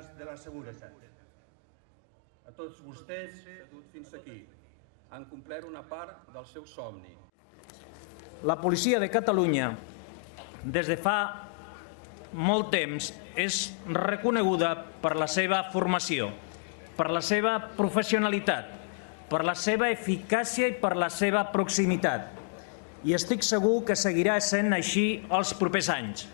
professionals de la seguretat. A tots vostès, seduts fins aquí, han complert una part del seu somni. La policia de Catalunya, des de fa molt temps, és reconeguda per la seva formació, per la seva professionalitat, per la seva eficàcia i per la seva proximitat. I estic segur que seguirà sent així els propers anys.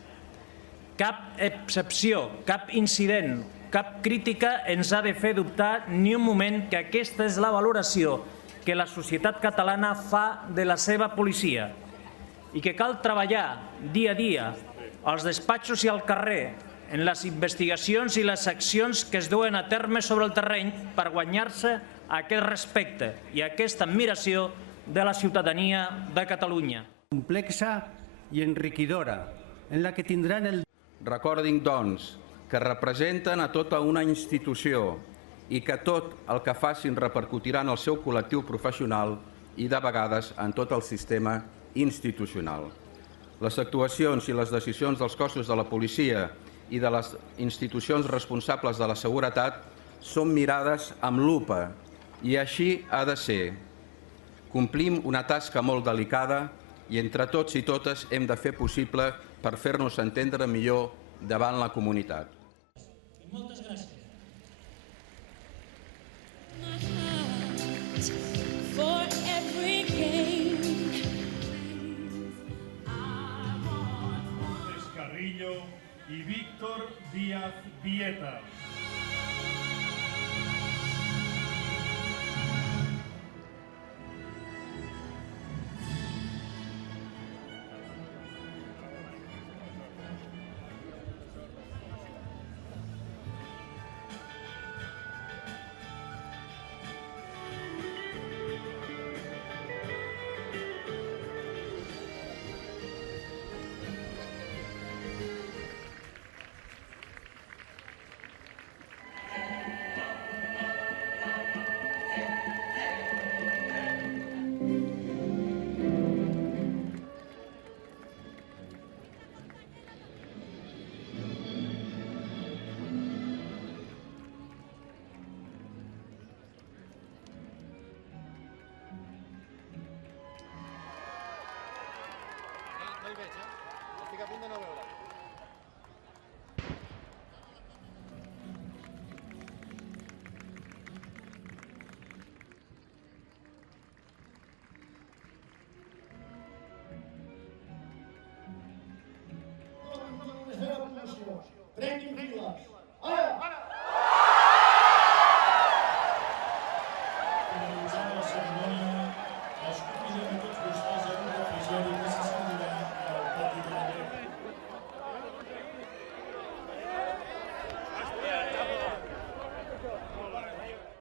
Cap excepció, cap incident, cap crítica ens ha de fer dubtar ni un moment que aquesta és la valoració que la societat catalana fa de la seva policia i que cal treballar dia a dia als despatxos i al carrer en les investigacions i les accions que es duen a terme sobre el terreny per guanyar-se aquest respecte i aquesta admiració de la ciutadania de Catalunya. Complexa i enriquidora, en la que tindran el... Recordin, doncs, que representen a tota una institució i que tot el que facin repercutirà en el seu col·lectiu professional i, de vegades, en tot el sistema institucional. Les actuacions i les decisions dels cossos de la policia i de les institucions responsables de la seguretat són mirades amb lupa i així ha de ser. Complim una tasca molt delicada i entre tots i totes hem de fer possible per fer-nos entendre millor davant la comunitat. Moltes gràcies. Carrillo y Víctor Díaz Vieta. No hi veig, Estic a punt de no veure.